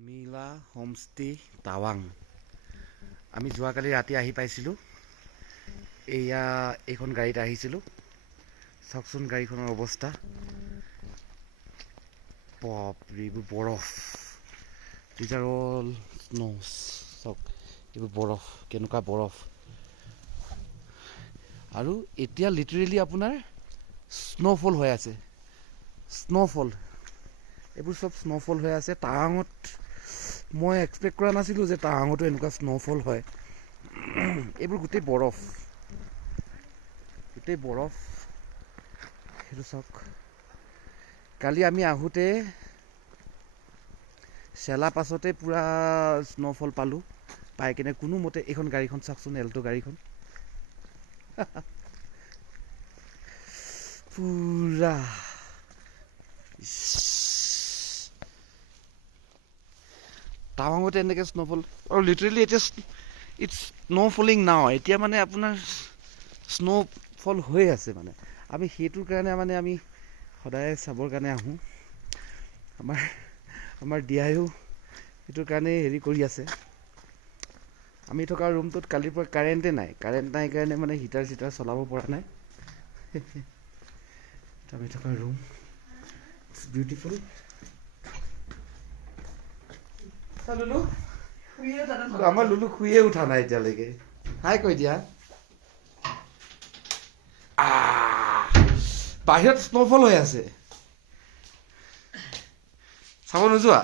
মিলা হোমষ্টে টাৱাং আমি যোৱাকালি ৰাতি আহি পাইছিলোঁ। এইখন গাড়ীত আহিছিলোঁ। চাওকচোন গাড়ীখনৰ অৱস্থা। বাপৰে, এইবোৰ বৰফ। These are all snows. চাওক এইবোৰ বৰফ, কেনেকুৱা বৰফ। আৰু এতিয়া লিটাৰেলি আপোনাৰ স্ন'ফল হৈ আছে। স্ন'ফল, এইবোৰ চব স্ন'ফল হৈ আছে টাৱাঙত। মই এক্সপেক্ট কৰা নাছিলোঁ যে টাৱাঙতো এনেকুৱা স্ন'ফল হয়। এইবোৰ গোটেই বৰফ, গোটেই বৰফ। সেইটো চাওক, কালি আমি আহোঁতে চেলা পাছতে পূৰা স্ন'ফল পালোঁ। পাই কিনে কোনোমতে এইখন গাড়ীখন চাওকচোন, এল্টো গাড়ীখন পূৰা টাৱাঙতে এনেকৈ স্ন'ফল। আৰু লিটাৰেলি এতিয়া ইটছ স্ন' ফলিং নাও। এতিয়া মানে আপোনাৰ স্ন'ফল হৈ আছে। মানে আমি সেইটোৰ কাৰণে মানে আমি সদায় চাবৰ কাৰণে আহোঁ। আমাৰ দিয়ায়ো সেইটোৰ কাৰণে হেৰি কৰি আছে। আমি থকা ৰুমটোত কালিৰ পৰা কাৰেণ্টে নাই। কাৰেণ্ট নাই কাৰণে মানে হিটাৰ চিটাৰ চলাব পৰা নাই। আমি থকা ৰুম ইটছ বিউটিফুল। আমাৰ লুলু শুইয়ে উঠা নাই এতিয়ালৈকে। হাই কৈ দিয়া। বাহিৰত স্ন'ফল হৈ আছে, চাব নোযোৱা?